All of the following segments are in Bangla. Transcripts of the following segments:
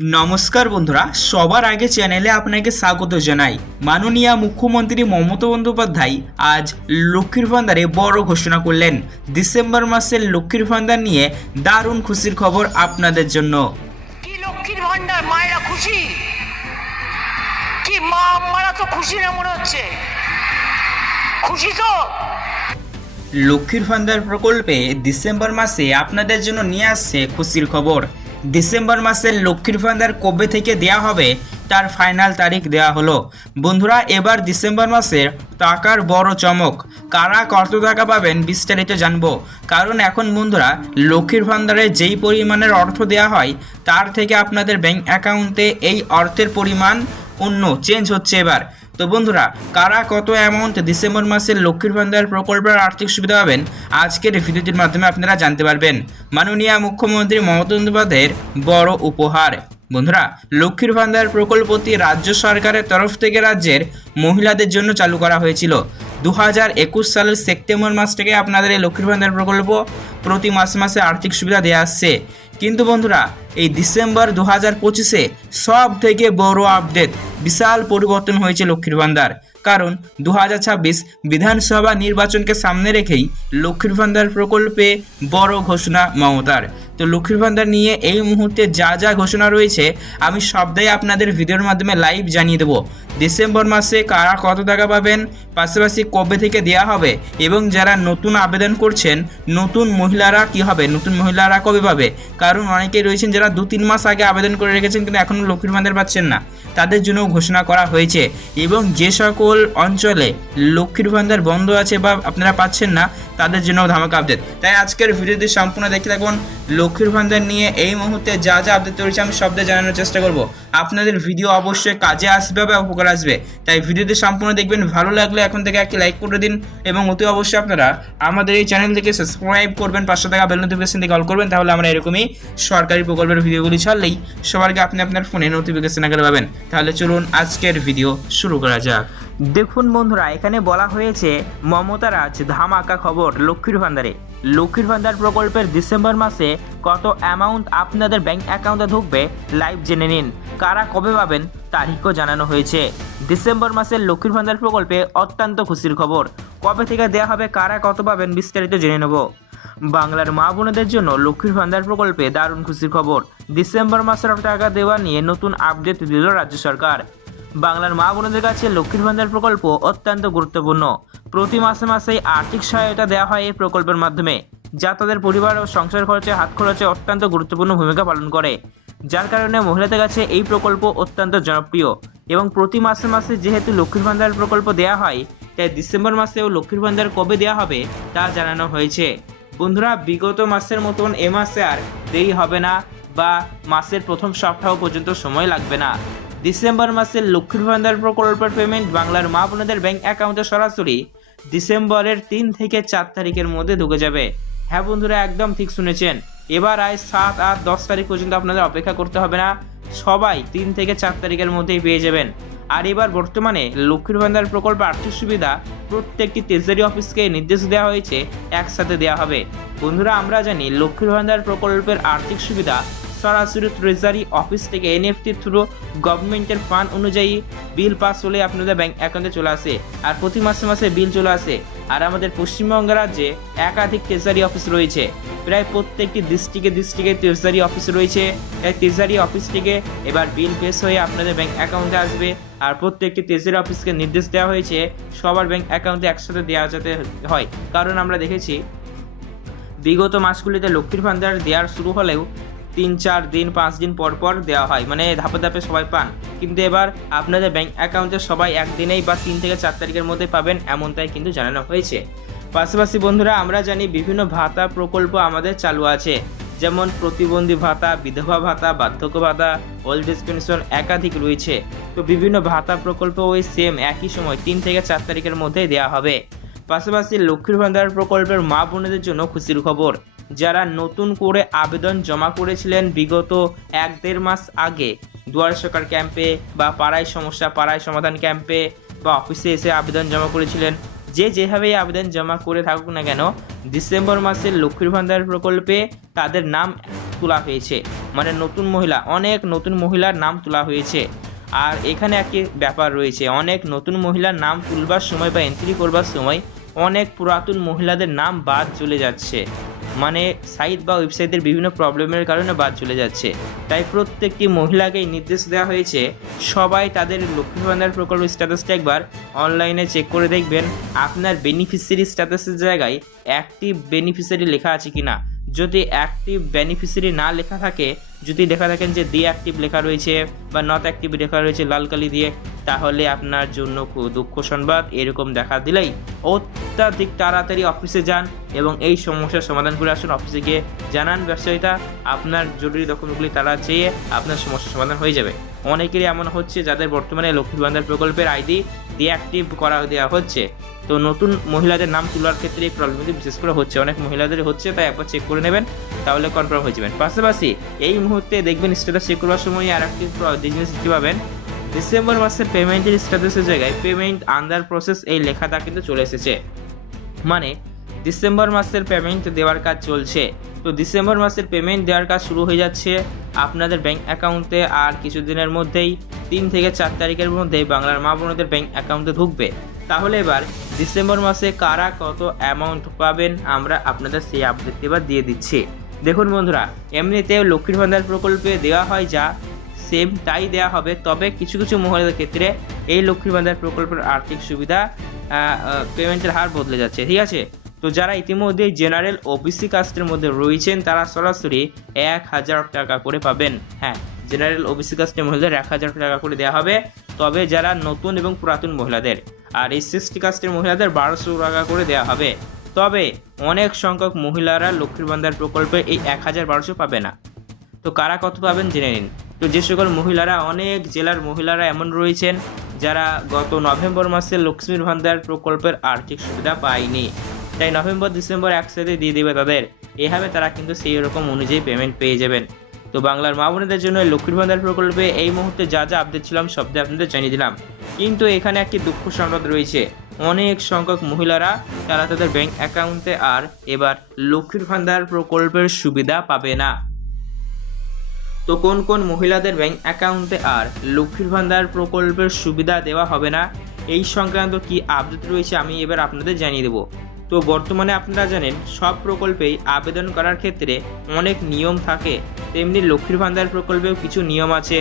নমস্কার বন্ধুরা সবার আগে চ্যানেলে আপনাকে স্বাগত জানাই। মাননীয় মুখ্যমন্ত্রী মমতা বন্দ্যোপাধ্যায় আজ লক্ষ্মীর ভান্ডারে বড় ঘোষণা করলেন। ডিসেম্বর মাসের লক্ষ্মীর ভান্ডার নিয়ে দারুণ খুশির খবর আপনাদের জন্য। কি লক্ষ্মীর ভান্ডার? মায়েরা খুশি? কি মা আমারা তো খুশি না মনে হচ্ছে? খুশি তো? লক্ষ্মীর ভান্ডার প্রকল্পে ডিসেম্বর মাসে আপনাদের জন্য নিয়ে আসছে খুশির খবর। ডিসেম্বর মাসের লক্ষ্মীর ভান্ডার কবে থেকে দেয়া হবে, তার ফাইনাল তারিখ দেওয়া হলো। বন্ধুরা, এবার ডিসেম্বর মাসের টাকার বড় চমক। কারা কত টাকা পাবেন বিস্তারিত জানব। কারণ এখন বন্ধুরা, লক্ষ্মীর ভান্ডারে যেই পরিমাণের অর্থ দেওয়া হয়, তার থেকে আপনাদের ব্যাংক অ্যাকাউন্টে এই অর্থের পরিমাণ অন্য চেঞ্জ হচ্ছে এবার। তো বন্ধুরা, কারা কত অ্যামাউন্ট ডিসেম্বর মাসের লক্ষ্মীর ভান্ডার প্রকল্পের আর্থিক সুবিধা পাবেন? আজকের ভিডিওটির মাধ্যমে আপনারা জানতে পারবেন। মাননীয় মুখ্যমন্ত্রী মমতা বন্দ্যোপাধ্যায়ের বড় উপহার। বন্ধুরা, লক্ষ্মীর ভান্ডার প্রকল্পটি রাজ্য সরকারের তরফ থেকে রাজ্যের মহিলাদের জন্য চালু করা হয়েছিল। দু হাজার একুশ সালের সেপ্টেম্বর মাস থেকে আপনাদের এই লক্ষ্মীর ভান্ডার প্রকল্প প্রতি মাসে মাসে আর্থিক সুবিধা দেওয়া আসছে। কিন্তু বন্ধুরা এই ডিসেম্বর দু হাজার পঁচিশে সব থেকে বড় আপডেট, বিশাল পরিবর্তন হয়েছে লক্ষ্মীর ভান্ডার। কারণ দু হাজার ছাব্বিশ বিধানসভা নির্বাচনকে সামনে রেখেই লক্ষ্মীর ভান্ডার প্রকল্পে বড় ঘোষণা মমতার। তো লক্ষ্মীর ভান্ডার নিয়ে এই মুহূর্তে যা যা ঘোষণা রয়েছে, আমি সবটাই আপনাদের ভিডিওর মাধ্যমে লাইভ জানিয়ে দেবো। ডিসেম্বর মাসে কারা কত টাকা পাবেন, পাশাপাশি কবে থেকে দেওয়া হবে, এবং যারা নতুন আবেদন করছেন, নতুন মহিলারা কি হবে, নতুন মহিলারা কবে পাবে? কারণ অনেকেই রয়েছেন যারা দু তিন মাস আগে আবেদন করে রেখেছেন কিন্তু এখনও লক্ষ্মীর ভান্ডার পাচ্ছেন না, তাদের জন্য ঘোষণা করা হয়েছে। এবং যে সকল অঞ্চলে লক্ষ্মীর ভান্ডার বন্ধ আছে বা আপনারা পাচ্ছেন না, তাদের জন্য ধামাকা আপডেট তাই আজকের ভিডিওটি সম্পূর্ণ দেখে থাকুন। লক্ষ্মীর ভান্ডার নিয়ে এই মুহূর্তে যা যা আপডেট রয়েছে আমি শব্দে জানানোর চেষ্টা করব। আপনাদের ভিডিও অবশ্যই কাজে আসবে বা উপকার আসবে। তাই ভিডিওটি সম্পূর্ণ দেখবেন। ভালো লাগলে এখন থেকে একটি লাইক করে দিন এবং অতি অবশ্যই আপনারা আমাদের এই চ্যানেল থেকে সাবস্ক্রাইব করবেন পাঁচশো টাকা বেল নোটিফিকেশন থেকে কল করবেন। তাহলে আমরা এরকমই সরকারি প্রকল্পের ভিডিওগুলি ছাড়লেই সবার আগে আপনি আপনার ফোনে নোটিফিকেশন আগে পাবেন। তাহলে চলুন আজকের ভিডিও শুরু করা যাক। দেখুন বন্ধুরা, এখানে বলা হয়েছে মমতা রাজ, ধামাকা খবর লক্ষ্মীর ভান্ডারে। লক্ষ্মীর ভান্ডার প্রকল্পের ডিসেম্বর মাসে কত অ্যামাউন্ট আপনাদের ব্যাংক অ্যাকাউন্টে ঢুকবে লাইভ জেনে নিন। কারা কবে পাবেন, তারিখও জানানো হয়েছে। ডিসেম্বর মাসের লক্ষ্মীর ভান্ডার প্রকল্পে অত্যন্ত খুশির খবর। কবে থেকে দেওয়া হবে, কারা কত পাবেন, বিস্তারিত জেনে নেব। বাংলার মা বোনেদের জন্য লক্ষ্মীর ভান্ডার প্রকল্পে দারুণ খুশির খবর। ডিসেম্বর মাসের টাকা দেওয়া নিয়ে নতুন আপডেট দিল রাজ্য সরকার। বাংলার মা বোনদের কাছে লক্ষ্মীর ভান্ডার প্রকল্প অত্যন্ত গুরুত্বপূর্ণ। প্রতি মাসে মাসেই আর্থিক সহায়তা দেওয়া হয় এই প্রকল্পের মাধ্যমে, যা তাদের পরিবার ও সংসার খরচে, হাত খরচে অত্যন্ত গুরুত্বপূর্ণ ভূমিকা পালন করে। যার কারণে মহিলাদের কাছে এই প্রকল্প অত্যন্ত জনপ্রিয় এবং প্রতি মাসে মাসে যেহেতু লক্ষ্মীর ভান্ডার প্রকল্প দেওয়া হয়, তাই ডিসেম্বর মাসেও লক্ষ্মীর ভান্ডার কবে দেওয়া হবে তা জানানো হয়েছে। বন্ধুরা, বিগত মাসের মতন এ মাসে আর দেরি হবে না বা মাসের প্রথম সপ্তাহ পর্যন্ত সময় লাগবে না। ডিসেম্বর মাসের লক্ষ্মীর ভান্ডার প্রকল্পের পেমেন্ট বাংলার মা বোনেদের ব্যাংক অ্যাকাউন্টে সরাসরি ডিসেম্বরের তিন থেকে চার তারিখের মধ্যে ঢুকে যাবে। হ্যাঁ বন্ধুরা, একদম ঠিক শুনেছেন। এবার আজ সাত আট দশ তারিখ পর্যন্ত আপনাদের অপেক্ষা করতে হবে না। সবাই তিন থেকে চার তারিখের মধ্যেই পেয়ে যাবেন। আর এবার বর্তমানে লক্ষ্মীর ভান্ডার প্রকল্প আর্থিক সুবিধা প্রত্যেকটি ট্রেজারি অফিসকে নির্দেশ দেওয়া হয়েছে, একসাথে দেওয়া হবে। বন্ধুরা, আমরা জানি লক্ষ্মীর ভান্ডার প্রকল্পের আর্থিক সুবিধা সরাসরি ট্রেজারি অফিস থেকে এনএফটি থ্রু গভর্নমেন্টের ফান্ড অনুযায়ী বিল পাস হলে আপনাদের ব্যাংক অ্যাকাউন্টে চলে আসে। আর প্রতি মাসে মাসে বিল চলে আসে। আর আমাদের পশ্চিমবঙ্গ রাজ্যে একাধিক ট্রেজারি অফিস রয়েছে। প্রায় প্রত্যেকটি ডিস্ট্রিক্টে ডিস্ট্রিক্টে ট্রেজারি অফিস রয়েছে। এই ট্রেজারি অফিস থেকে এবার বিল পেশ হয়ে আপনাদের ব্যাংক অ্যাকাউন্টে আসবে। আর প্রত্যেকটি ট্রেজারি অফিসকে নির্দেশ দেওয়া হয়েছে, সবার ব্যাংক অ্যাকাউন্টে একসাথে দেওয়া যাতে হয়। কারণ আমরা দেখেছি, বিগত মাসগুলিতে লক্ষ্মীর ভান্ডার দেওয়ার শুরু হলেও তিন চার দিন, পাঁচ দিন পর পর দেওয়া হয়। মানে ধাপে ধাপে সবাই পান। কিন্তু এবার আপনাদের ব্যাঙ্ক অ্যাকাউন্টে সবাই একদিনেই বা তিন থেকে চার তারিখের মধ্যে পাবেন এমনটাই কিন্তু জানানো হয়েছে। পাশাপাশি বন্ধুরা, আমরা জানি বিভিন্ন ভাতা প্রকল্প আমাদের চালু আছে। যেমন প্রতিবন্ধী ভাতা, বিধবা ভাতা, বার্ধক্য ভাতা ওল্ড এজ পেনশন একাধিক রয়েছে। তো বিভিন্ন ভাতা প্রকল্প ওই সেম একই সময় তিন থেকে চার তারিখের মধ্যেই দেওয়া হবে। পাশাপাশি লক্ষ্মীর ভান্ডার প্রকল্পের মা বোনেদের জন্য খুশির খবর। যারা নতুন করে আবেদন জমা করেছিলেন বিগত এক দেড় মাস আগে, দুয়ার সরকার ক্যাম্পে বা পাড়ায় সমস্যা, পাড়ায় সমাধান ক্যাম্পে বা অফিসে এসে আবেদন জমা করেছিলেন, যে যেভাবেই আবেদন জমা করে থাকুক না কেন, ডিসেম্বর মাসের লক্ষ্মীর ভান্ডার প্রকল্পে তাদের নাম তোলা হয়েছে। মানে নতুন মহিলা, অনেক নতুন মহিলার নাম তোলা হয়েছে। আর এখানে একটি ব্যাপার রয়েছে, অনেক নতুন মহিলার নাম তুলবার সময় বা এন্ট্রি করবার সময় অনেক পুরাতন মহিলাদের নাম বাদ চলে যাচ্ছে। মানে সাইট বা ওয়েবসাইটের বিভিন্ন প্রবলেমের কারণে বাদ চলে যাচ্ছে। তাই প্রত্যেকটি মহিলাকেই নির্দেশ দেওয়া হয়েছে, সবাই তাদের লক্ষ্মী ভান্ডার প্রকল্প স্ট্যাটাসটা একবার অনলাইনে চেক করে দেখবেন, আপনার বেনিফিসিয়ারি স্ট্যাটাসের জায়গায় অ্যাক্টিভ বেনিফিসিয়ারি লেখা আছে কিনা। যদি অ্যাক্টিভ বেনিফিসিয়ারি না লেখা থাকে, যদি দেখা থাকেন যে ডি অ্যাক্টিভ লেখা রয়েছে বা নট অ্যাক্টিভ লেখা রয়েছে, লাল কালি দিয়ে তাহলে আপনার জন্য দুঃখ সংবাদ। এরকম দেখা দিলেই অত্যাধিক তাড়াতাড়ি অফিসে যান এবং এই সমস্যার সমাধান করে আসুন। অফিসে গিয়ে জানান ব্যবসায়ীটা, আপনার জরুরি ডকুমেন্টগুলি তারা চেয়ে আপনার সমস্যার সমাধান হয়ে যাবে। অনেকেরই এমন হচ্ছে যাদের বর্তমানে লক্ষ্মী ভান্ডার প্রকল্পের আইডি ডিঅ্যাক্টিভ করা দেওয়া হচ্ছে। তো নতুন মহিলাদের নাম তোলার ক্ষেত্রে এই প্রবলেমটি বিশেষ করে হচ্ছে। অনেক মহিলাদের হচ্ছে, তাই একবার চেক করে নেবেন, তাহলে কনফার্ম হয়ে যাবেন। পাশাপাশি এই মুহূর্তে দেখবেন স্ট্যাটাস চেক করবার সময় আর একটি জিনিস দেখতে পাবেন। ডিসেম্বর মাসের পেমেন্টের স্ট্যাটাসের জায়গায় পেমেন্ট আন্ডার প্রসেস এই লেখাটা কিন্তু চলে এসেছে। মানে ডিসেম্বর মাসের পেমেন্ট দেওয়ার কাজ চলছে। তো ডিসেম্বর মাসের পেমেন্ট দেওয়ার কাজ শুরু হয়ে যাচ্ছে আপনাদের ব্যাংক অ্যাকাউন্টে আর কিছুদিনের মধ্যেই তিন থেকে চার তারিখের মধ্যেই বাংলার মা বোনদের ব্যাংক অ্যাকাউন্টে ঢুকবে। তাহলে এবার ডিসেম্বর মাসে কারা কত অ্যামাউন্ট পাবেন আমরা আপনাদের সেই আপডেট এবার দিয়ে দিচ্ছি। দেখুন বন্ধুরা, এমনিতেও লক্ষ্মীর ভান্ডার প্রকল্পে দেওয়া হয় যা সেম তাই দেওয়া হবে। তবে কিছু কিছু মহিলাদের ক্ষেত্রে এই লক্ষ্মীর ভান্ডার প্রকল্পের আর্থিক সুবিধা পেমেন্টের হার বদলে যাচ্ছে, ঠিক আছে? তো যারা ইতিমধ্যে জেনারেল ওবিসি কাস্টের মধ্যে রয়েছেন, তারা সরাসরি এক হাজার টাকা করে পাবেন। হ্যাঁ জেনারেল ওবিসি কাস্টের মহিলাদের এক হাজার টাকা করে দেওয়া হবে। তবে যারা নতুন এবং পুরাতন মহিলাদের, আর এই সিক্সটি কাস্টের মহিলাদের বারোশো টাকা করে দেওয়া হবে। তবে অনেক সংখ্যক মহিলারা লক্ষ্মীর ভান্ডার প্রকল্পে এই এক হাজার বারোশো পাবে না। তো কারা কত পাবেন জেনে নিন। তো যে সকল মহিলারা, অনেক জেলার মহিলারা এমন রয়েছেন যারা গত নভেম্বর মাসে লক্ষ্মীর ভান্ডার প্রকল্পের আর্থিক সুবিধা পায়নি। তাই নভেম্বর, ডিসেম্বর একসাথে দিয়ে দেবে তাদের। এভাবে তারা কিন্তু সেই রকম অনুযায়ী পেমেন্ট পেয়ে যাবেন। তো বাংলার মা বোনেদের জন্য লক্ষ্মীর ভান্ডার প্রকল্পে এই মুহূর্তে যা যা আপডেট ছিলাম সবটা আপনাদের জানিয়ে দিলাম। কিন্তু এখানে একটি দুঃখ সংবাদ রয়েছে। অনেক সংখ্যক মহিলারা, তারা তাদের ব্যাংক অ্যাকাউন্টে আর এবার লক্ষ্মীর ভান্ডার প্রকল্পের সুবিধা পাবে না। তো কোন কোন মহিলাদের ব্যাংক অ্যাকাউন্টে আর লক্ষ্মীর ভান্ডার প্রকল্পের সুবিধা দেওয়া হবে না? এই সংক্রান্ত কি আপডেট রয়েছে আমি এবার আপনাদের জানিয়ে দেবো। তো বর্তমানে আপনারা জানেন, সব প্রকল্পেই আবেদন করার ক্ষেত্রে অনেক নিয়ম থাকে। তেমনি লক্ষ্মীর ভান্ডার প্রকল্পেও কিছু নিয়ম আছে।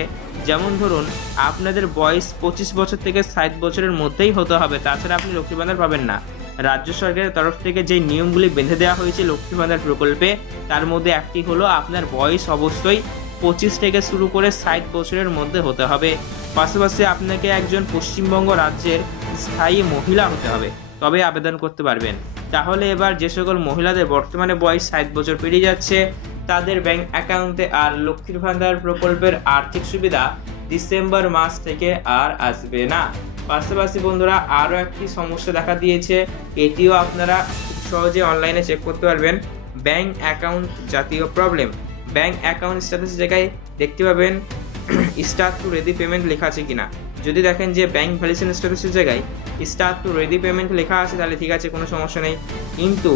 যেমন ধরুন, আপনাদের বয়স পঁচিশ বছর থেকে ষাট বছরের মধ্যেই হতে হবে। তাছাড়া আপনি লক্ষ্মীর ভান্ডার পাবেন না। রাজ্য সরকারের তরফ থেকে যে নিয়মগুলি বেঁধে দেওয়া হয়েছে লক্ষ্মীর ভান্ডার প্রকল্পে, তার মধ্যে একটি হলো আপনার বয়স অবশ্যই পঁচিশ থেকে শুরু করে ষাট বছরের মধ্যে হতে হবে। পাশাপাশি আপনাকে একজন পশ্চিমবঙ্গ রাজ্যের স্থায়ী মহিলা হতে হবে। তবে আবেদন করতে পারবেন। তাহলে এবার যে সকল মহিলাদের বর্তমানে বয়স ষাট বছর পেরিয়ে যাচ্ছে, তাদের ব্যাংক অ্যাকাউন্টে আর লক্ষ্মীর ভান্ডার প্রকল্পের আর্থিক সুবিধা ডিসেম্বর মাস থেকে আর আসবে না। পাশাপাশি বন্ধুরা, আরও একটি সমস্যা দেখা দিয়েছে। এটিও আপনারা সহজে অনলাইনে চেক করতে পারবেন। ব্যাংক অ্যাকাউন্ট জাতীয় প্রবলেম ব্যাংক অ্যাকাউন্ট স্ট্যাটাসের জায়গায় দেখতে পাবেন স্টার্ট টু রেডি পেমেন্ট লেখা আছে কিনা। যদি দেখেন যে ব্যাংক ভ্যালিডেশন স্ট্যাটাসের জায়গায় স্টার্ট টু রেডি পেমেন্ট লেখা আছে, তাহলে ঠিক আছে, কোনো সমস্যা নেই। কিন্তু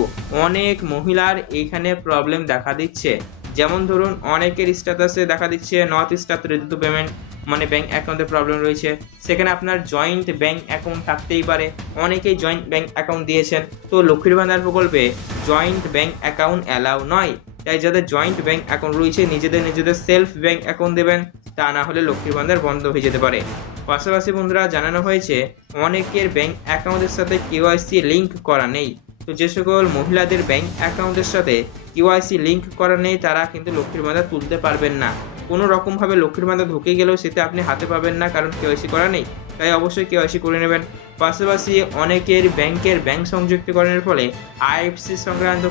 অনেক মহিলার এইখানে প্রবলেম দেখা দিচ্ছে। যেমন ধরুন, অনেকের স্ট্যাটাসে দেখা দিচ্ছে not start ready to payment মানে ব্যাংক অ্যাকাউন্টে প্রবলেম রয়েছে। সেখানে আপনার জয়েন্ট ব্যাংক অ্যাকাউন্ট থাকতেই পারে। অনেকেই জয়েন্ট ব্যাংক অ্যাকাউন্ট দিয়েছেন। তো লক্ষ্মীর ভান্ডার প্রকল্পে জয়েন্ট ব্যাংক অ্যাকাউন্ট অ্যালাউ নয়। তাই যাদের জয়েন্ট ব্যাংক অ্যাকাউন্ট রয়েছে, নিজেদের নিজেদের সেলফ ব্যাংক অ্যাকাউন্ট দেবেন, তা না হলে লক্ষ্মীর ভান্ডার বন্ধ হয়ে যেতে পারে। পাশাপাশি বন্ধুরা, জানানো হয়েছে, অনেকের ব্যাংক অ্যাকাউন্টের সাথে কেওয়াইসি লিংক করা নেই। তো যে সকল মহিলাদের ব্যাংক অ্যাকাউন্টের সাথে কেওয়াইসি লিংক করা নেই, তারা কিন্তু লক্ষ্মীর ভান্ডার তুলতে পারবেন না। কোনো রকমভাবে লক্ষ্মীর ভান্ডার ঢুকে গেলেও সেটা আপনি হাতে পাবেন না, কারণ কেওয়াইসি করা নেই। তাই অবশ্যই কেওয়াইসি করে নেবেন। পাশাপাশি অনেকের ব্যাংকের ব্যাংক সংযুক্তিকরণের ফলে আইএফসি সংক্রান্ত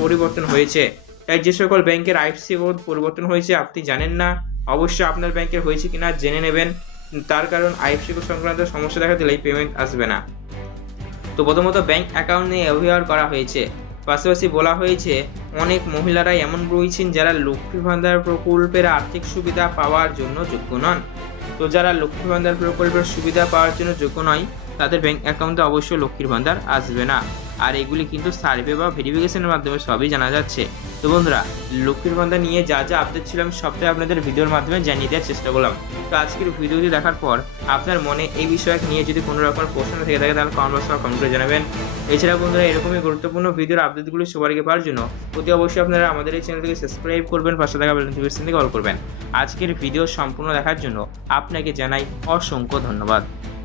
পরিবর্তন হয়েছে। তাই যে সকল ব্যাংকের আইএফসি কোড পরিবর্তন হয়েছে, আপনি জানেন না। অবশ্যই আপনার ব্যাংকের হয়েছে কিনা জেনে নেবেন। তার কারণ আইএফসি কোড সংক্রান্ত সমস্যা দেখা দিলেই পেমেন্ট আসবে না। তো প্রথমত ব্যাংক অ্যাকাউন্ট নিয়ে অভিহার করা হয়েছে। পাশাপাশি বলা হয়েছে, অনেক মহিলারা এমন রয়েছেন যারা লক্ষ্মী ভান্ডার প্রকল্পের আর্থিক সুবিধা পাওয়ার জন্য যোগ্য নন। তো যারা লক্ষ্মীর ভান্ডার প্রকল্পের সুবিধা পাওয়ার জন্য যোগ্য নয়, তাদের ব্যাংক অ্যাকাউন্টে অবশ্যই লক্ষ্মীর ভান্ডার আসবে না। আর এগুলি কিন্তু সার্ভে বা ভেরিফিকেশনের মাধ্যমে সবই জানা যাচ্ছে। তো বন্ধুরা, লক্ষ্মীর ভান্ডার নিয়ে যা যা আপডেট ছিল আমি সবটাই আপনাদের ভিডিওর মাধ্যমে জানিয়ে দেওয়ার চেষ্টা করলাম। তো আজকের ভিডিওটি দেখার পর আপনার মনে এই বিষয়ে নিয়ে যদি কোনো রকম প্রশ্ন থেকে থাকে, তাহলে কমেন্ট বক্সে কমেন্ট করে জানাবেন। এছাড়া বন্ধুরা, এরকমই গুরুত্বপূর্ণ ভিডিওর আপডেটগুলো সবার আগে পাওয়ার জন্য অতি অবশ্যই আপনারা আমাদের এই চ্যানেলটিকে সাবস্ক্রাইব করবেন, পাশে থাকা বেল নোটিফিকেশন থেকে অল করবেন। আজকের ভিডিও সম্পূর্ণ দেখার জন্য আপনাকে জানাই অসংখ্য ধন্যবাদ।